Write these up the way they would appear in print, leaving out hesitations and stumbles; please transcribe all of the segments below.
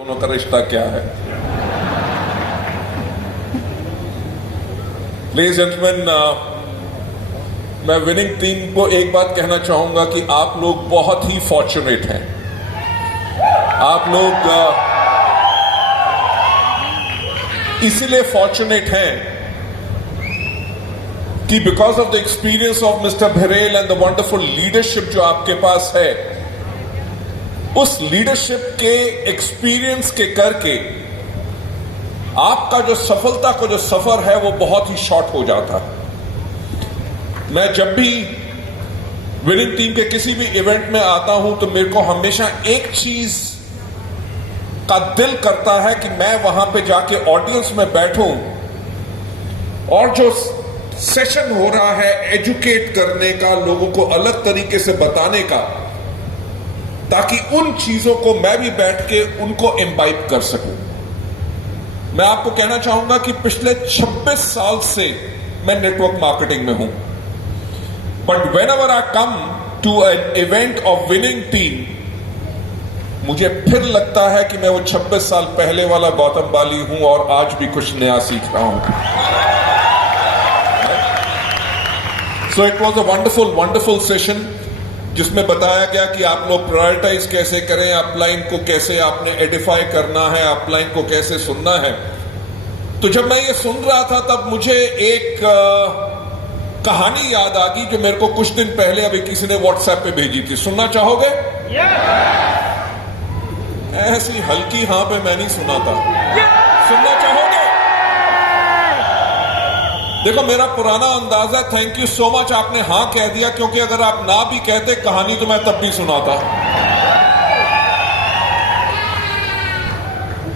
दोनों का रिश्ता क्या है? लेडीज जेंटलमैन, मैं विनिंग टीम को एक बात कहना चाहूंगा कि आप लोग बहुत ही फॉर्चुनेट हैं। आप लोग इसलिए फॉर्चुनेट हैं कि because of the experience of mister भिरेल एंड द वंडरफुल लीडरशिप जो आपके पास है, उस लीडरशिप के एक्सपीरियंस के करके आपका जो सफलता का जो सफर है वो बहुत ही शॉर्ट हो जाता है। मैं जब भी विनिंग टीम के किसी भी इवेंट में आता हूं तो मेरे को हमेशा एक चीज का दिल करता है कि मैं वहां पे जाके ऑडियंस में बैठूं और जो सेशन हो रहा है एजुकेट करने का, लोगों को अलग तरीके से बताने का, ताकि उन चीजों को मैं भी बैठ के उनको इम्बाइब कर सकूं। मैं आपको कहना चाहूंगा कि पिछले 26 साल से मैं नेटवर्क मार्केटिंग में हूं, but whenever I come to an event of winning team, मुझे फिर लगता है कि मैं वो 26 साल पहले वाला गौतम बाली हूं और आज भी कुछ नया सीख रहा हूं। So it was a wonderful wonderful session जिसमें बताया गया कि आप लोग प्रायोरिटाइज कैसे करें, अपलाइन को कैसे आपने एडिफाई करना है, अपलाइन को कैसे सुनना है। तो जब मैं ये सुन रहा था तब मुझे एक कहानी याद आ गई जो मेरे को कुछ दिन पहले अभी किसी ने व्हाट्सएप पे भेजी थी। सुनना चाहोगे? ऐसी हल्की हाँ पे मैं नहीं सुना था। सुनना चाहोगे? देखो, मेरा पुराना अंदाजा है। थैंक यू सो मच, आपने हां कह दिया, क्योंकि अगर आप ना भी कहते कहानी तो मैं तब भी सुनाता।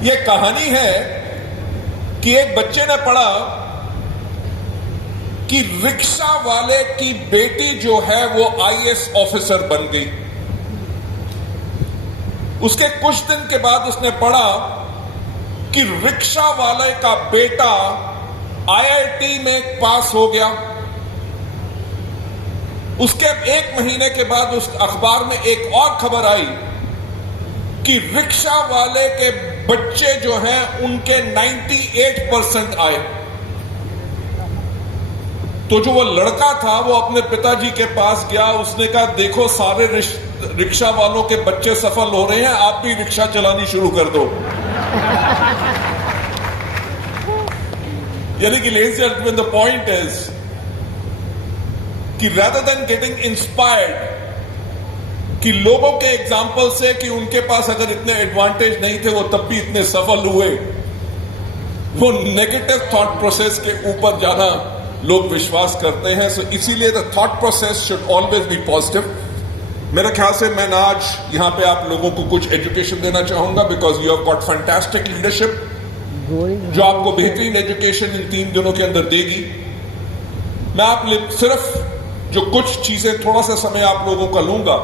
यह कहानी है कि एक बच्चे ने पढ़ा कि रिक्शा वाले की बेटी जो है वो आईएएस ऑफिसर बन गई। उसके कुछ दिन के बाद उसने पढ़ा कि रिक्शा वाले का बेटा आईआईटी में पास हो गया। उसके 1 महीने के बाद उस अखबार में एक और खबर आई कि रिक्शा वाले के बच्चे जो हैं उनके 98% आए। तो जो वो लड़का था वो अपने पिताजी के पास गया। उसने कहा, देखो सारे रिक्शा वालों के बच्चे सफल हो रहे हैं, आप भी रिक्शा चलानी शुरू कर दो। यानी कि ladies and gentleman, the point is कि rather than getting inspired कि लोगों के एग्जाम्पल से कि उनके पास अगर इतने एडवांटेज नहीं थे वो तब भी इतने सफल हुए, वो नेगेटिव थॉट प्रोसेस के ऊपर ज्यादा लोग विश्वास करते हैं। सो इसीलिए the thought process should always be positive. मेरे ख्याल से मैं आज यहां पे आप लोगों को कुछ एजुकेशन देना चाहूंगा, because you have got fantastic leadership जो आपको बेहतरीन एजुकेशन इन 3 दिनों के अंदर देगी। मैं आप सिर्फ जो कुछ चीजें, थोड़ा सा समय आप लोगों का लूंगा।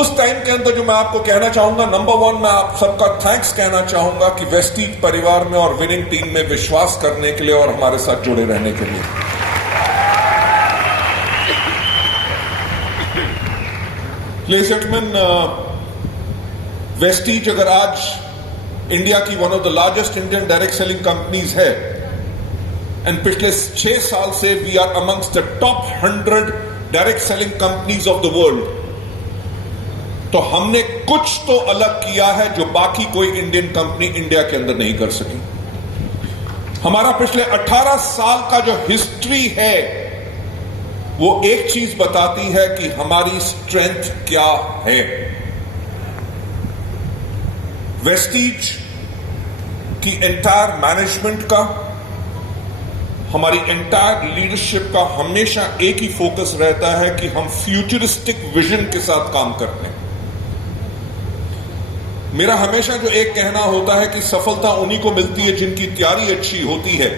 उस टाइम के अंदर जो मैं आपको कहना चाहूंगा, नंबर 1 मैं आप सबका थैंक्स कहना चाहूंगा कि वेस्टीज परिवार में और विनिंग टीम में विश्वास करने के लिए और हमारे साथ जुड़े रहने के लिए। लेडीज एंड जेंटलमैन, वेस्टीज अगर आज इंडिया की one of the largest Indian direct selling companies है, एंड पिछले 6 साल से we are amongst the top 100 direct selling companies of the world, तो हमने कुछ तो अलग किया है जो बाकी कोई इंडियन कंपनी इंडिया के अंदर नहीं कर सकी। हमारा पिछले 18 साल का जो हिस्ट्री है वो एक चीज बताती है कि हमारी स्ट्रेंथ क्या है। वेस्टीज की एंटायर मैनेजमेंट का, हमारी एंटायर लीडरशिप का हमेशा एक ही फोकस रहता है कि हम फ्यूचरिस्टिक विजन के साथ काम करते हैं। मेरा हमेशा जो एक कहना होता है कि सफलता उन्हीं को मिलती है जिनकी तैयारी अच्छी होती है।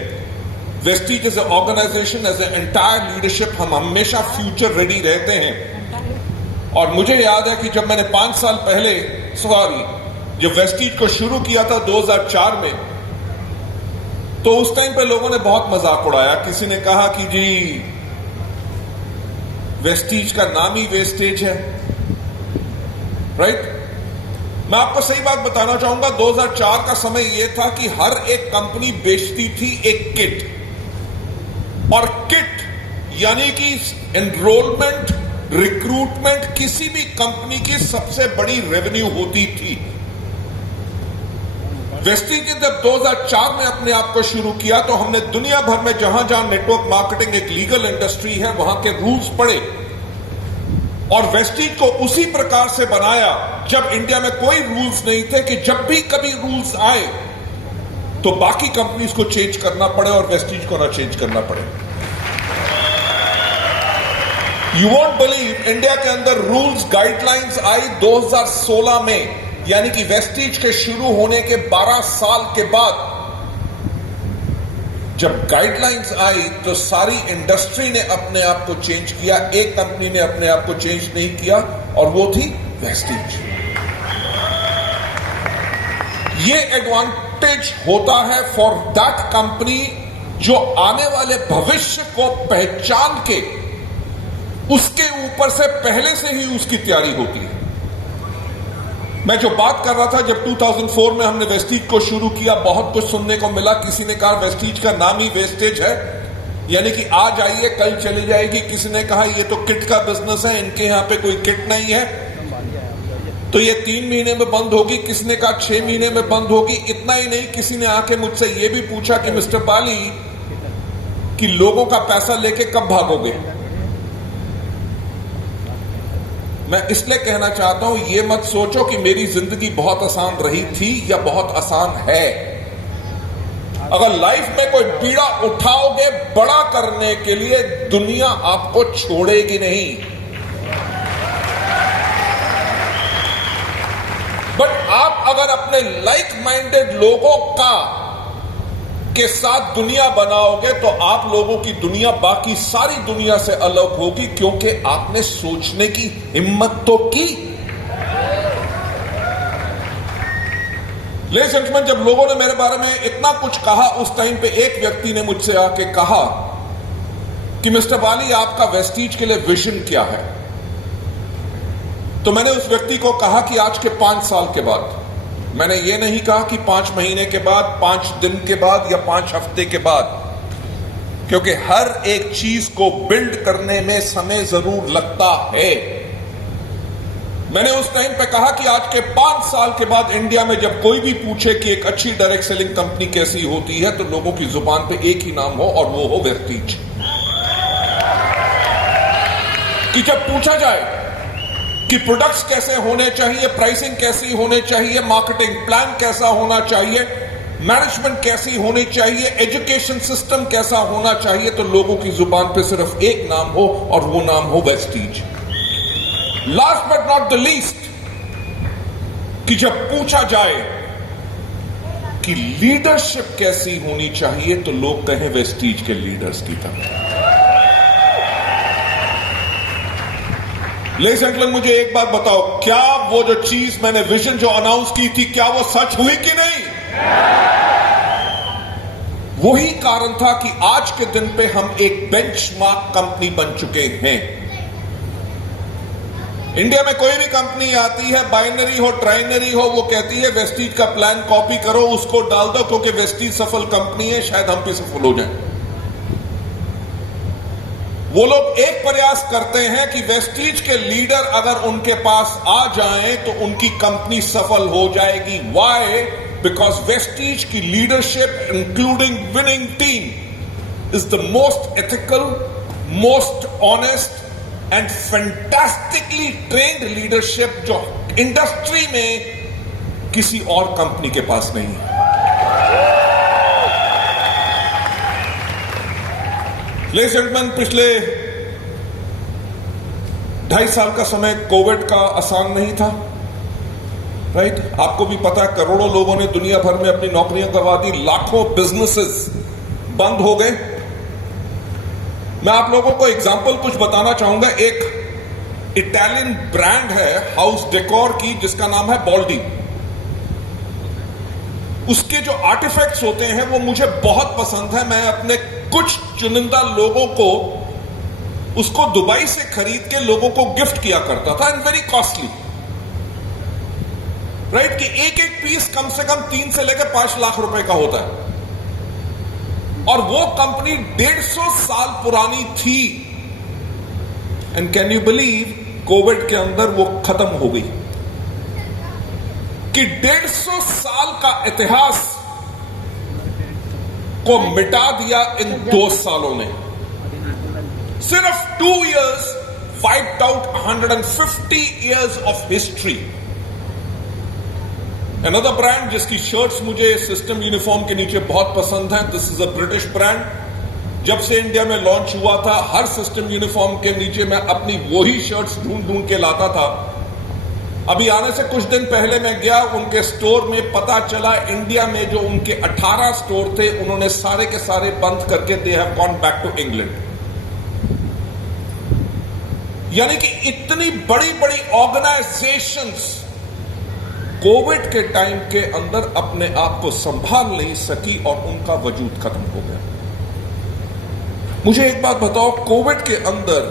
Vestige as a organization, as a entire leadership, हम हमेशा फ्यूचर रेडी रहते हैं। और मुझे याद है कि जब मैंने 5 साल पहले जब वेस्टीज को शुरू किया था 2004 में, तो उस टाइम पे लोगों ने बहुत मजाक उड़ाया। किसी ने कहा कि जी वेस्टीज का नाम ही वेस्टेज है, राइट? मैं आपको सही बात बताना चाहूंगा, 2004 का समय यह था कि हर एक कंपनी बेचती थी एक किट, और किट यानी कि एनरोलमेंट, रिक्रूटमेंट किसी भी कंपनी की सबसे बड़ी रेवेन्यू होती थी। वेस्टीज ने जब 2004 में अपने आप को शुरू किया तो हमने दुनिया भर में जहां जहां नेटवर्क मार्केटिंग एक लीगल इंडस्ट्री है वहां के रूल्स पढ़े, और वेस्टीज को उसी प्रकार से बनाया जब इंडिया में कोई रूल्स नहीं थे कि जब भी कभी रूल्स आए तो बाकी कंपनीज को चेंज करना पड़े और वेस्टीज को ना चेंज करना पड़े। यू वोंट बिलीव, इंडिया के अंदर रूल्स गाइडलाइंस आई 2016 में, यानी कि वेस्टीज के शुरू होने के 12 साल के बाद जब गाइडलाइंस आई तो सारी इंडस्ट्री ने अपने आप को चेंज किया, एक कंपनी ने अपने आप को चेंज नहीं किया, और वो थी वेस्टीज। ये एडवांटेज होता है फॉर दैट कंपनी जो आने वाले भविष्य को पहचान के उसके ऊपर से पहले से ही उसकी तैयारी होती है। मैं जो बात कर रहा था, जब 2004 में हमने वेस्टीज को शुरू किया, बहुत कुछ सुनने को मिला। किसी ने कहा वेस्टीज का नाम ही वेस्टेज है, यानी कि आज आइए कल चली जाएगी। किसी ने कहा ये तो किट का बिजनेस है, इनके यहां पे कोई किट नहीं है तो ये 3 महीने में बंद होगी। किसी ने कहा 6 महीने में बंद होगी। इतना ही नहीं, किसी ने आके मुझसे ये भी पूछा कि मिस्टर बाली कि लोगों का पैसा लेके कब भागोगे। मैं इसलिए कहना चाहता हूं, यह मत सोचो कि मेरी जिंदगी बहुत आसान रही थी या बहुत आसान है। अगर लाइफ में कोई बीड़ा उठाओगे बड़ा करने के लिए, दुनिया आपको छोड़ेगी नहीं। बट आप अगर अपने लाइक माइंडेड लोगों के साथ दुनिया बनाओगे तो आप लोगों की दुनिया बाकी सारी दुनिया से अलग होगी, क्योंकि आपने सोचने की हिम्मत तो की। लेडीज एंड जेंटलमैन, जब लोगों ने मेरे बारे में इतना कुछ कहा, उस टाइम पे एक व्यक्ति ने मुझसे आके कहा कि मिस्टर बाली आपका वेस्टीज के लिए विजन क्या है। तो मैंने उस व्यक्ति को कहा कि आज के 5 साल के बाद, मैंने ये नहीं कहा कि 5 महीने के बाद, 5 दिन के बाद या 5 हफ्ते के बाद, क्योंकि हर एक चीज को बिल्ड करने में समय जरूर लगता है। मैंने उस टाइम पे कहा कि आज के 5 साल के बाद इंडिया में जब कोई भी पूछे कि एक अच्छी डायरेक्ट सेलिंग कंपनी कैसी होती है तो लोगों की जुबान पे एक ही नाम हो और वो हो वेस्टीज। कि जब पूछा जाए कि प्रोडक्ट्स कैसे होने चाहिए, प्राइसिंग कैसी होने चाहिए, मार्केटिंग प्लान कैसा होना चाहिए, मैनेजमेंट कैसी होनी चाहिए, एजुकेशन सिस्टम कैसा होना चाहिए, तो लोगों की जुबान पे सिर्फ एक नाम हो और वो नाम हो Vestige. Last but not the least, कि जब पूछा जाए कि लीडरशिप कैसी होनी चाहिए तो लोग कहें वेस्टीज के लीडर्स की तरह। लेडीज एंड जेंटलमैन, मुझे एक बात बताओ, क्या वो जो चीज मैंने विजन जो अनाउंस की थी, क्या वो सच हुई कि नहीं? वही कारण था कि आज के दिन पे हम एक बेंचमार्क कंपनी बन चुके हैं। इंडिया में कोई भी कंपनी आती है, बाइनरी हो ट्राइनरी हो, वो कहती है वेस्टीज का प्लान कॉपी करो, उसको डाल दो, क्योंकि वेस्टीज सफल कंपनी है, शायद हम भी सफल हो जाएं। वो लोग एक प्रयास करते हैं कि वेस्टीज के लीडर अगर उनके पास आ जाएं तो उनकी कंपनी सफल हो जाएगी। व्हाई? बिकॉज वेस्टीज की leadership including winning team is the most ethical, most honest and fantastically trained leadership जो इंडस्ट्री में किसी और कंपनी के पास नहीं है। लेडीज एंड जेंटलमैन, पिछले 2.5 साल का समय कोविड का आसान नहीं था, राइट? आपको भी पता है, करोड़ों लोगों ने दुनिया भर में अपनी नौकरियां गंवा दी, लाखों बिजनेसेस बंद हो गए। मैं आप लोगों को एग्जांपल कुछ बताना चाहूंगा। एक इटालियन ब्रांड है हाउस डेकोर की, जिसका नाम है बॉल्डी। उसके जो आर्टिफैक्ट्स होते हैं वो मुझे बहुत पसंद है। मैं अपने कुछ चुनिंदा लोगों को उसको दुबई से खरीद के लोगों को गिफ्ट किया करता था, एंड वेरी कॉस्टली। राइट, कि एक एक पीस कम से कम 3 से लेकर 5 लाख रुपए का होता है, और वो कंपनी 150 साल पुरानी थी। And can you believe, Covid के अंदर वो खत्म हो गई, कि 150 साल का इतिहास को मिटा दिया इन 2 सालों ने। सिर्फ 2 years wiped out 150 years of history. Another brand जिसकी शर्ट्स मुझे सिस्टम यूनिफॉर्म के नीचे बहुत पसंद है, this is a British brand. जब से इंडिया में लॉन्च हुआ था, हर सिस्टम यूनिफॉर्म के नीचे मैं अपनी वही शर्ट्स ढूंढ ढूंढ के लाता था। अभी आने से कुछ दिन पहले मैं गया उनके स्टोर में, पता चला इंडिया में जो उनके 18 स्टोर थे, उन्होंने सारे के सारे बंद करके they have gone back to England. यानी कि इतनी बड़ी बड़ी ऑर्गेनाइजेशंस कोविड के टाइम के अंदर अपने आप को संभाल नहीं सकी और उनका वजूद खत्म हो गया। मुझे एक बात बताओ, कोविड के अंदर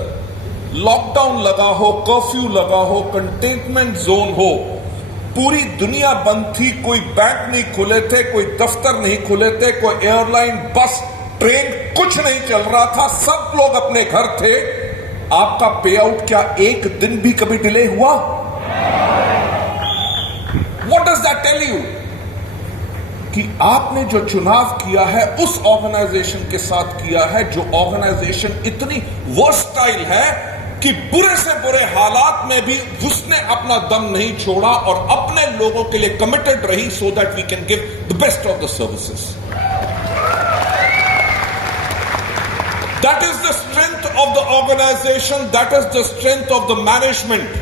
लॉकडाउन लगा हो, कर्फ्यू लगा हो, कंटेनमेंट जोन हो, पूरी दुनिया बंद थी, कोई बैंक नहीं खुले थे, कोई दफ्तर नहीं खुले थे, कोई एयरलाइन, बस, ट्रेन, कुछ नहीं चल रहा था, सब लोग अपने घर थे। आपका पे आउट क्या एक दिन भी कभी डिले हुआ? What does that tell you? कि आपने जो चुनाव किया है उस ऑर्गेनाइजेशन के साथ किया है, जो ऑर्गेनाइजेशन इतनी वर्सटाइल है कि बुरे से बुरे हालात में भी उसने अपना दम नहीं छोड़ा और अपने लोगों के लिए कमिटेड रही, so that we can give the best of the services. That is the strength of the organization, that is the strength of the management.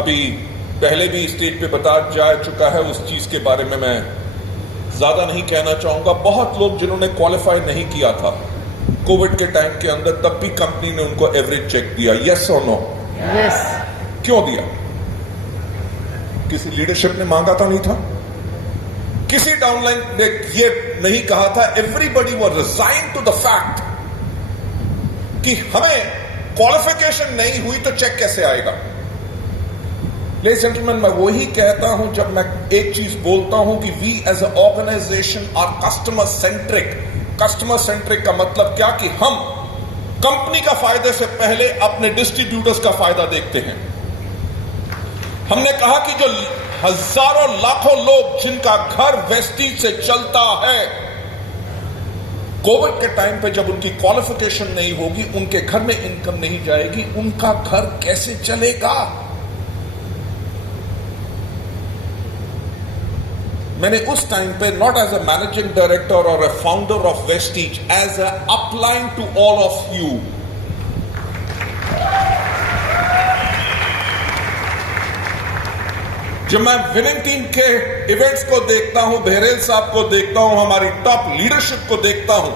अभी पहले भी स्टेज पे बता जा चुका है, उस चीज के बारे में मैं ज्यादा नहीं कहना चाहूंगा। बहुत लोग जिन्होंने क्वालिफाई नहीं किया था कोविड के टाइम के अंदर, तब भी कंपनी ने उनको एवरेज चेक दिया, यस और नो? यस। क्यों दिया? किसी लीडरशिप ने मांगा था? नहीं था। किसी डाउनलाइन ने ये नहीं कहा था। Everybody was resign to the fact कि हमें क्वालिफिकेशन नहीं हुई तो चेक कैसे आएगा। लेडीज एंड जेंटलमैन, मैं वही कहता हूं जब मैं एक चीज बोलता हूं कि we as a organization are customer centric. Customer centric का मतलब क्या? कि हम कंपनी का फायदे से पहले अपने डिस्ट्रीब्यूटर्स का फायदा देखते हैं। हमने कहा कि जो हजारों लाखों लोग जिनका घर वेस्टीज से चलता है, कोविड के टाइम पे जब उनकी क्वालिफिकेशन नहीं होगी, उनके घर में इनकम नहीं जाएगी, उनका घर कैसे चलेगा? मैंने उस टाइम पे not as a managing director और a founder of Vestige, as a upline to all of you, जब मैं विनिंग टीम के इवेंट्स को देखता हूं, बहरेल साहब को देखता हूं, हमारी टॉप लीडरशिप को देखता हूं,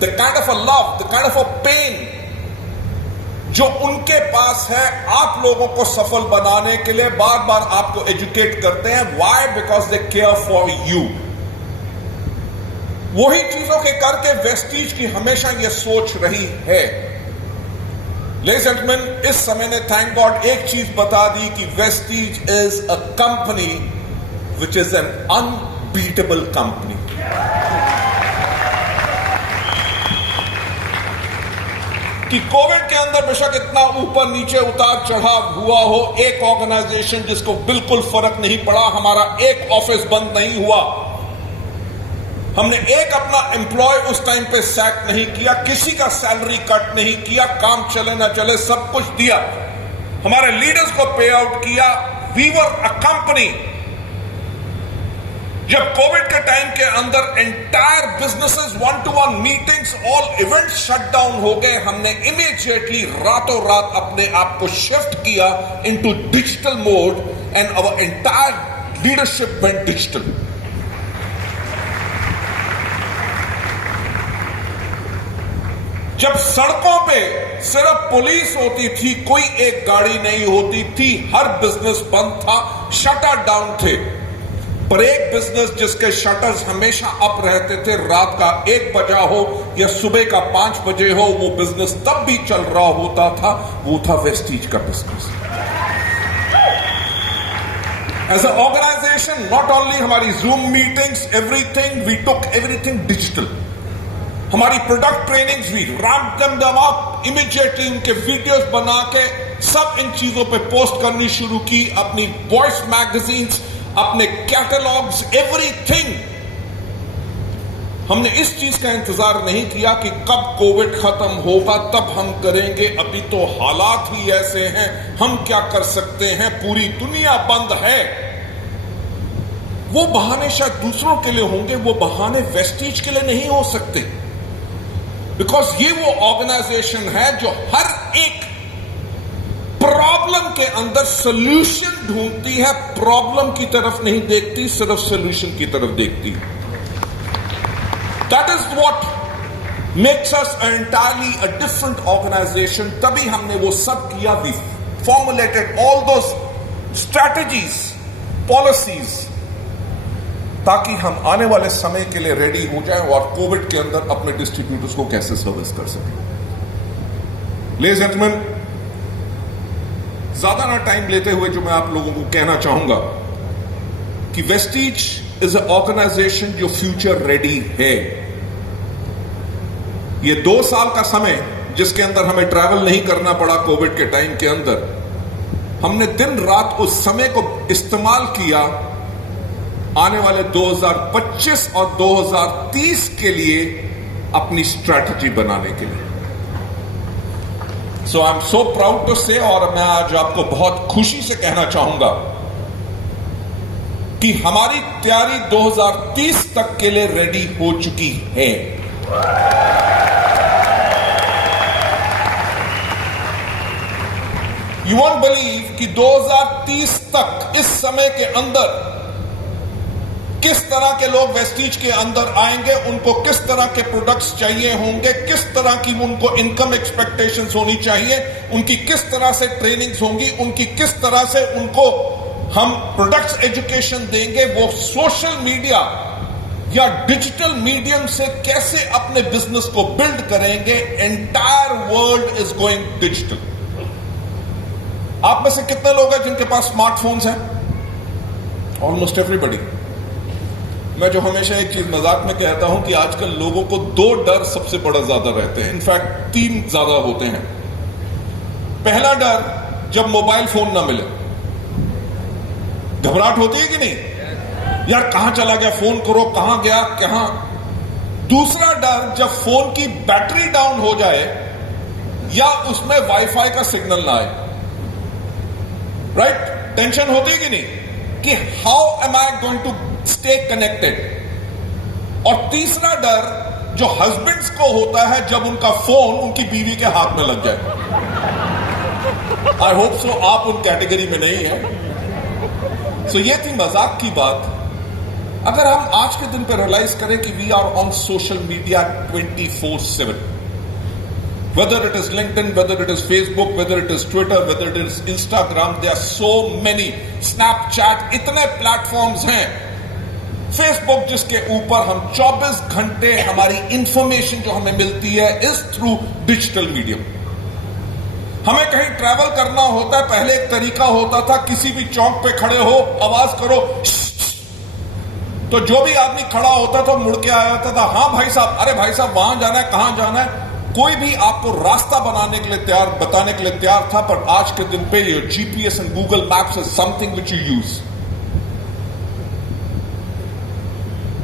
the kind of a love, the kind of a pain जो उनके पास है आप लोगों को सफल बनाने के लिए, बार बार आपको एजुकेट करते हैं। Why? Because they care for you. वही चीजों के करके वेस्टीज की हमेशा यह सोच रही है। लेडीज एंड जेंटलमैन, इस समय ने थैंक गॉड एक चीज बता दी कि Vestige is a company which is an unbeatable company. कि कोविड के अंदर बेशक इतना ऊपर नीचे उतार चढ़ाव हुआ हो, एक ऑर्गेनाइजेशन जिसको बिल्कुल फर्क नहीं पड़ा, हमारा एक ऑफिस बंद नहीं हुआ, हमने एक अपना एम्प्लॉय उस टाइम पे सैक नहीं किया, किसी का सैलरी कट नहीं किया, काम चले ना चले सब कुछ दिया, हमारे लीडर्स को पे आउट किया। We were a company. जब कोविड के टाइम के अंदर entire businesses, 1-to-1 meetings, all events shut down हो गए, हमने इमीडिएटली रातों रात अपने आप को शिफ्ट किया into digital mode and our entire leadership went digital. जब सड़कों पे सिर्फ पुलिस होती थी, कोई एक गाड़ी नहीं होती थी, हर बिजनेस बंद था, शटर डाउन थे, पर एक बिजनेस जिसके शटर्स हमेशा अप रहते थे, रात का 1 बजा हो या सुबह का 5 बजे हो, वो बिजनेस तब भी चल रहा होता था, वो था वेस्टीज का business. As an organization, not only हमारी Zoom meetings, everything, we took everything digital. हमारी प्रोडक्ट ट्रेनिंग्स भी ramped them up immediately, उनके वीडियोस बना के सब इन चीजों पे पोस्ट करनी शुरू की, अपनी वॉइस मैगजीन्स, अपने कैटलॉग्स, एवरीथिंग। हमने इस चीज का इंतजार नहीं किया कि कब कोविड खत्म होगा तब हम करेंगे, अभी तो हालात ही ऐसे हैं, हम क्या कर सकते हैं, पूरी दुनिया बंद है। वो बहाने शायद दूसरों के लिए होंगे, वो बहाने वेस्टीज के लिए नहीं हो सकते, बिकॉज ये वो ऑर्गेनाइजेशन है जो हर एक प्रॉब्लम के अंदर सोल्यूशन ढूंढती है, प्रॉब्लम की तरफ नहीं देखती, सिर्फ सोल्यूशन की तरफ देखती है। That is what makes us entirely a different organization. तभी हमने वो सब किया, we formulated all those strategies, policies, ताकि हम आने वाले समय के लिए रेडी हो जाएं और कोविड के अंदर अपने डिस्ट्रीब्यूटर्स को कैसे सर्विस कर सकें। Ladies and gentlemen, ज्यादा ना टाइम लेते हुए जो मैं आप लोगों को कहना चाहूंगा कि वेस्टीज इज ए ऑर्गेनाइजेशन जो फ्यूचर रेडी है। ये 2 साल का समय जिसके अंदर हमें ट्रैवल नहीं करना पड़ा कोविड के टाइम के अंदर, हमने दिन रात उस समय को इस्तेमाल किया आने वाले 2025 और 2030 के लिए अपनी स्ट्रैटेजी बनाने के लिए। So I am so proud to say, और मैं आज आपको बहुत खुशी से कहना चाहूंगा कि हमारी तैयारी 2030 तक के लिए रेडी हो चुकी है। यू वोंट बिलीव कि 2030 तक इस समय के अंदर किस तरह के लोग वेस्टीज के अंदर आएंगे, उनको किस तरह के प्रोडक्ट्स चाहिए होंगे, किस तरह की उनको इनकम एक्सपेक्टेशंस होनी चाहिए, उनकी किस तरह से ट्रेनिंग्स होंगी, उनकी किस तरह से उनको हम प्रोडक्ट्स एजुकेशन देंगे, वो सोशल मीडिया या डिजिटल मीडियम से कैसे अपने बिजनेस को बिल्ड करेंगे। Entire world is going digital. आप में से कितने लोग हैं जिनके पास स्मार्टफोन्स हैं? Almost everybody. मैं जो हमेशा एक चीज मजाक में कहता हूं कि आजकल लोगों को 2 डर सबसे बड़ा ज्यादा रहते हैं, इनफैक्ट 3 ज्यादा होते हैं। पहला डर, जब मोबाइल फोन ना मिले, घबराहट होती है कि नहीं, यार कहां चला गया, फोन करो, कहां गया, कहां। दूसरा डर, जब फोन की बैटरी डाउन हो जाए या उसमें वाईफाई का सिग्नल ना आए। राइट? टेंशन होती है कि नहीं कि how am I going to stay connected. और तीसरा डर जो हस्बैंड्स को होता है, जब उनका फोन उनकी बीवी के हाथ में लग जाए। आई होप सो आप उन कैटेगरी में नहीं है। सो ये थी मजाक की बात। अगर हम आज के दिन पे रियलाइज करें कि we are on social media 24/7, whether it is LinkedIn, whether it is Facebook, whether it is Twitter, whether it is Instagram, there are so many, Snapchat, इतने प्लेटफॉर्म्स हैं। फेसबुक जिसके ऊपर हम 24 घंटे हमारी इंफॉर्मेशन जो हमें मिलती है इज थ्रू डिजिटल मीडियम। हमें कहीं ट्रैवल करना होता है, पहले एक तरीका होता था, किसी भी चौक पे खड़े हो, आवाज करो, तो जो भी आदमी खड़ा होता था मुड़ के आ जाता था, हाँ भाई साहब, अरे भाई साहब वहां जाना है, कहां जाना है। कोई भी आपको रास्ता बनाने के लिए तैयार, बताने के लिए तैयार था। पर आज के दिन पे ये GPS and Google Maps is something which you use.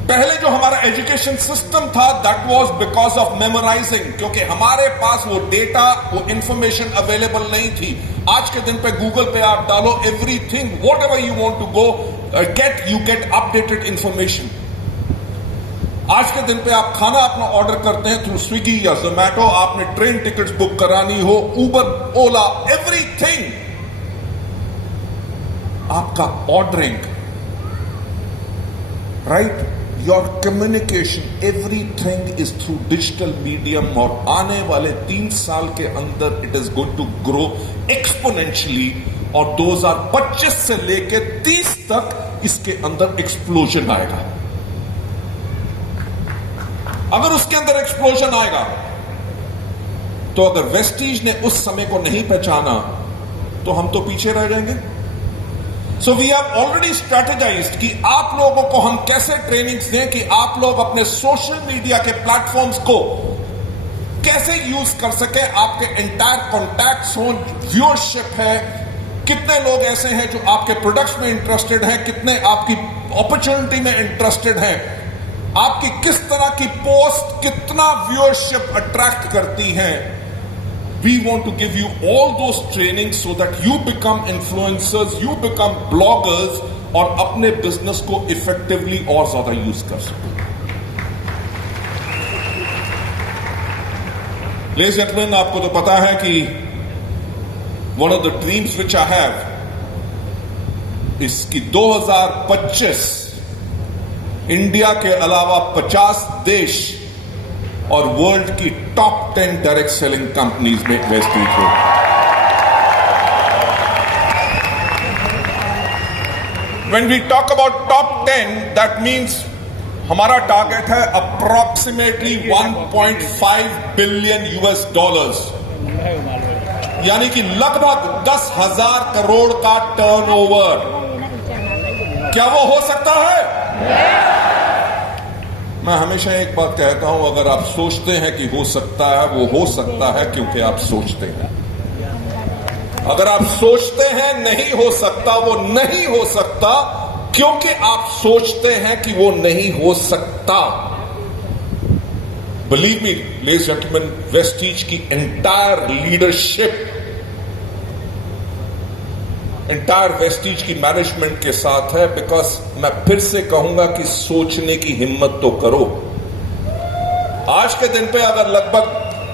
पहले जो हमारा एजुकेशन सिस्टम था, that was because of memorising, क्योंकि हमारे पास वो डेटा, वो इंफॉर्मेशन अवेलेबल नहीं थी। आज के दिन पे गूगल पे आप डालो everything, whatever you want to go get, you get updated information. आज के दिन पे आप खाना अपना ऑर्डर करते हैं थ्रू स्विगी या जोमैटो, आपने ट्रेन टिकट्स बुक करानी हो, उबर, ओला, एवरीथिंग आपका ordering, right? Your communication, everything is through digital medium. और आने वाले 3 साल के अंदर it is going to grow exponentially, और 2025 से लेके 30 तक इसके अंदर एक्सप्लोजन आएगा। अगर उसके अंदर एक्सप्लोजन आएगा तो अगर वेस्टीज ने उस समय को नहीं पहचाना तो हम तो पीछे रह जाएंगे। So we have already strategised कि आप लोगों को हम कैसे ट्रेनिंग्स दें कि आप लोग अपने सोशल मीडिया के प्लेटफॉर्म्स को कैसे यूज कर सके, आपके एंटायर कॉन्टैक्ट्स हो, व्यूअरशिप है, कितने लोग ऐसे हैं जो आपके प्रोडक्ट्स में इंटरेस्टेड हैं, कितने आपकी अपॉर्चुनिटी में इंटरेस्टेड हैं, आपकी किस तरह की पोस्ट कितना व्यूअरशिप अट्रैक्ट करती हैं. We want to give you all those trainings so that you become influencers, you become bloggers और अपने बिजनेस को इफेक्टिवली और ज्यादा यूज कर सको. Ladies and gentlemen, आपको तो पता है कि one of the dreams which I have is कि 2025 इंडिया के अलावा 50 देश और वर्ल्ड की टॉप 10 डायरेक्ट सेलिंग कंपनीज में वेस्टीज हो. When we talk about top 10, that means हमारा टारगेट है अप्रॉक्सीमेटली 1.5 बिलियन US डॉलर्स, यानी कि लगभग 10,000 करोड़ का टर्नओवर. क्या वो हो सकता है? मैं हमेशा एक बात कहता हूं, अगर आप सोचते हैं कि हो सकता है, वो हो सकता है क्योंकि आप सोचते हैं. अगर आप सोचते हैं नहीं हो सकता, वो नहीं हो सकता क्योंकि आप सोचते हैं कि वो नहीं हो सकता. Believe me ladies and gentleman, Vestige की एंटायर लीडरशिप, एंटायर वेस्टीज की मैनेजमेंट के साथ है. बिकॉज मैं फिर से कहूंगा कि सोचने की हिम्मत तो करो. आज के दिन पे अगर लगभग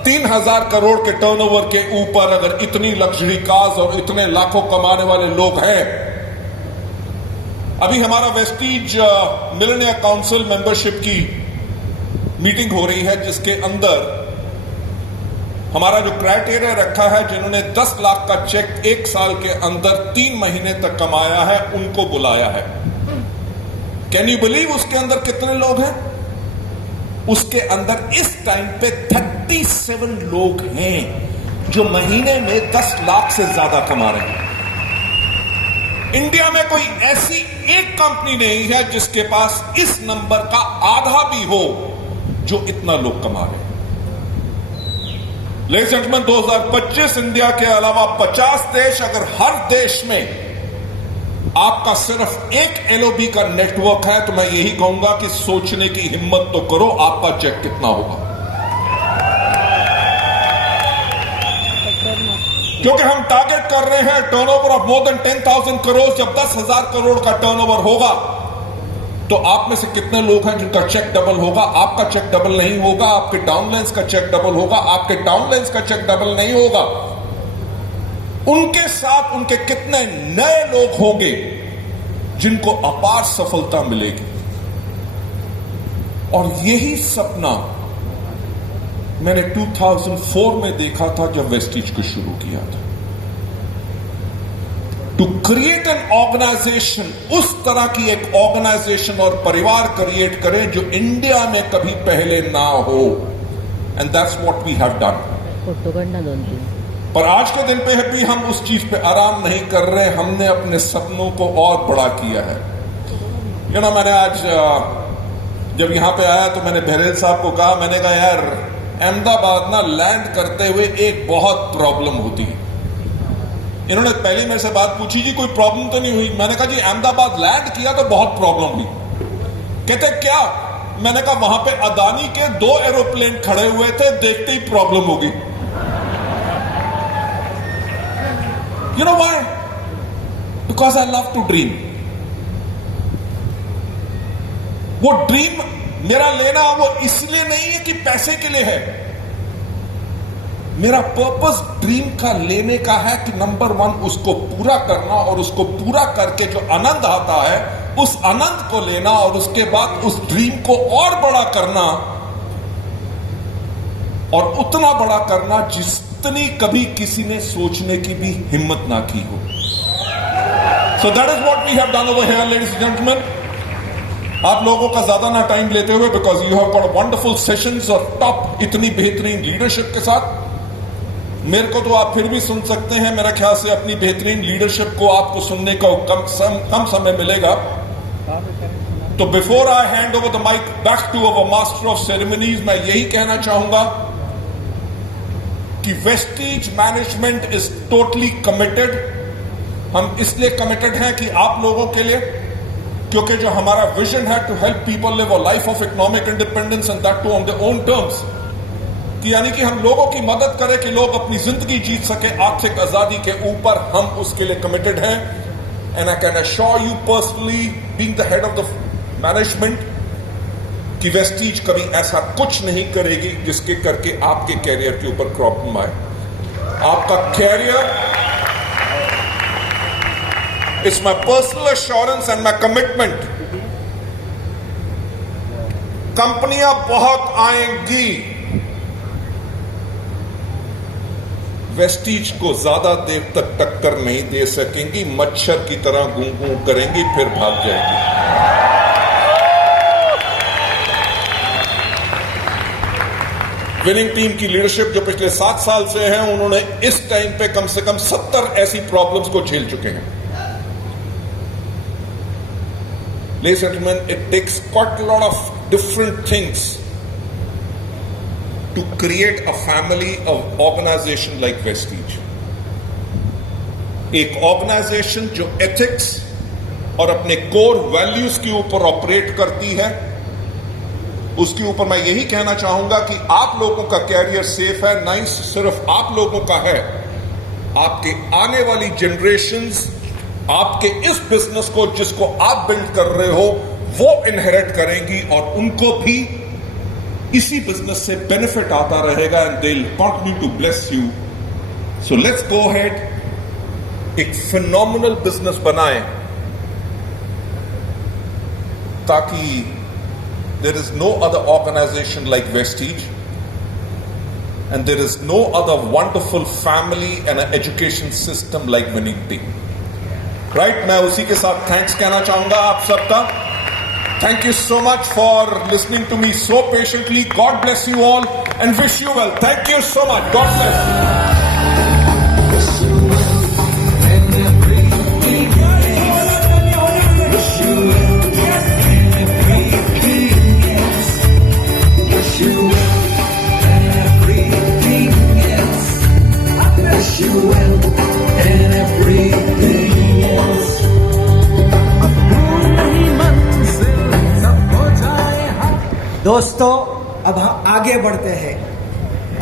3,000 करोड़ के टर्नओवर के ऊपर अगर इतनी लग्जरी कार्स और इतने लाखों कमाने वाले लोग हैं, अभी हमारा वेस्टीज मिलेनियर काउंसिल मेंबरशिप की मीटिंग हो रही है जिसके अंदर हमारा जो क्राइटेरिया रखा है, जिन्होंने 10 लाख का चेक 1 साल के अंदर 3 महीने तक कमाया है, उनको बुलाया है. कैन यू बिलीव उसके अंदर कितने लोग हैं? उसके अंदर इस टाइम पे 37 लोग हैं जो महीने में 10 लाख से ज्यादा कमा रहे हैं. इंडिया में कोई ऐसी एक कंपनी नहीं है जिसके पास इस नंबर का आधा भी हो जो इतना लोग कमा रहे हैं. लेडीज एंड जेंटलमैन, 2025 इंडिया के अलावा 50 देश, अगर हर देश में आपका सिर्फ एक एलओबी का नेटवर्क है तो मैं यही कहूंगा कि सोचने की हिम्मत तो करो, आपका चेक कितना होगा. क्योंकि हम टारगेट कर रहे हैं turnover of more than 10,000 crore. जब 10,000 करोड़ का टर्नओवर होगा तो आप में से कितने लोग हैं जिनका चेक डबल होगा? आपका चेक डबल नहीं होगा, आपके डाउनलाइंस का चेक डबल होगा, आपके डाउनलाइंस का चेक डबल नहीं होगा. उनके साथ उनके कितने नए लोग होंगे जिनको अपार सफलता मिलेगी. और यही सपना मैंने 2004 में देखा था जब वेस्टीज को शुरू किया था. टू क्रिएट एन ऑर्गेनाइजेशन, उस तरह की एक ऑर्गेनाइजेशन और परिवार क्रिएट करें जो इंडिया में कभी पहले ना हो. And that's what we have done. पर आज के दिन पे भी हम उस चीज पे आराम नहीं कर रहे. हमने अपने सपनों को और बड़ा किया है. मैंने आज जब यहां पे आया तो मैंने बहरेल साहब को कहा, मैंने कहा यार अहमदाबाद ना लैंड करते हुए एक बहुत प्रॉब्लम होती है. इन्होंने पहले मेरे से बात पूछी, जी कोई प्रॉब्लम तो नहीं हुई? मैंने कहा जी अहमदाबाद लैंड किया तो बहुत प्रॉब्लम हुई. कहते क्या? मैंने कहा वहां पे अदानी के 2 एरोप्लेन खड़े हुए थे, देखते ही प्रॉब्लम होगी. You know why? Because I love to dream. वो ड्रीम मेरा लेना वो इसलिए नहीं है कि पैसे के लिए है. मेरा पर्पस ड्रीम का लेने का है कि नंबर 1 उसको पूरा करना और उसको पूरा करके जो आनंद आता है उस आनंद को लेना और उसके बाद उस ड्रीम को और बड़ा करना और उतना बड़ा करना जितनी कभी किसी ने सोचने की भी हिम्मत ना की हो. So that is what we have done over here ladies and gentleman. आप लोगों का ज्यादा ना टाइम लेते हुए, because you have got wonderful sessions और टॉप इतनी बेहतरीन लीडरशिप के साथ, मेरे को तो आप फिर भी सुन सकते हैं, मेरा ख्याल से अपनी बेहतरीन लीडरशिप को आपको सुनने का कम समय मिलेगा। तो before I hand over the mic back to our master of ceremonies, मैं यही कहना चाहूंगा कि Vestige management is totally committed. हम इसलिए कमिटेड हैं कि आप लोगों के लिए, क्योंकि जो हमारा विजन है to help people live a life of economic independence and that too on their own terms, कि यानी कि हम लोगों की मदद करें कि लोग अपनी जिंदगी जीत सके आर्थिक आजादी के ऊपर, हम उसके लिए कमिटेड हैं। And I can assure you personally, being the head of the management, कि वेस्टीज कभी ऐसा कुछ नहीं करेगी जिसके करके आपके कैरियर के ऊपर प्रॉब्लम आए। आपका career is my personal assurance and my commitment. कंपनियां बहुत आएंगी, वेस्टीज को ज्यादा देर तक टक्कर नहीं दे सकेंगी, मच्छर की तरह गूं गूं करेंगी फिर भाग जाएंगी। विनिंग टीम की लीडरशिप जो पिछले 7 साल से है, उन्होंने इस टाइम पे कम से कम 70 ऐसी प्रॉब्लम्स को झेल चुके हैं। Ladies and gentlemen, it takes quite a lot of different things to create a family of organization like Vestige. एक ऑर्गेनाइजेशन जो एथिक्स और अपने कोर वैल्यूज के ऊपर ऑपरेट करती है, उसके ऊपर मैं यही कहना चाहूंगा कि आप लोगों का कैरियर सेफ है, नहीं सिर्फ आप लोगों का है, आपके आने वाली जनरेशंस आपके इस बिजनेस को जिसको आप बिल्ड कर रहे हो वो इनहेरिट करेंगी और उनको भी इसी बिजनेस से बेनिफिट आता रहेगा and they will continue to bless you. So let's go ahead, एक फिनोमिनल बिजनेस बनाएं ताकि there is no other organization like Vestige and there is no other wonderful family and an education system like Winning Team. Right, मैं उसी के साथ thanks कहना चाहूंगा आप सबका। Thank you so much for listening to me so patiently. God bless you all and wish you well. Thank you so much. God bless. दोस्तों, अब हम आगे बढ़ते हैं।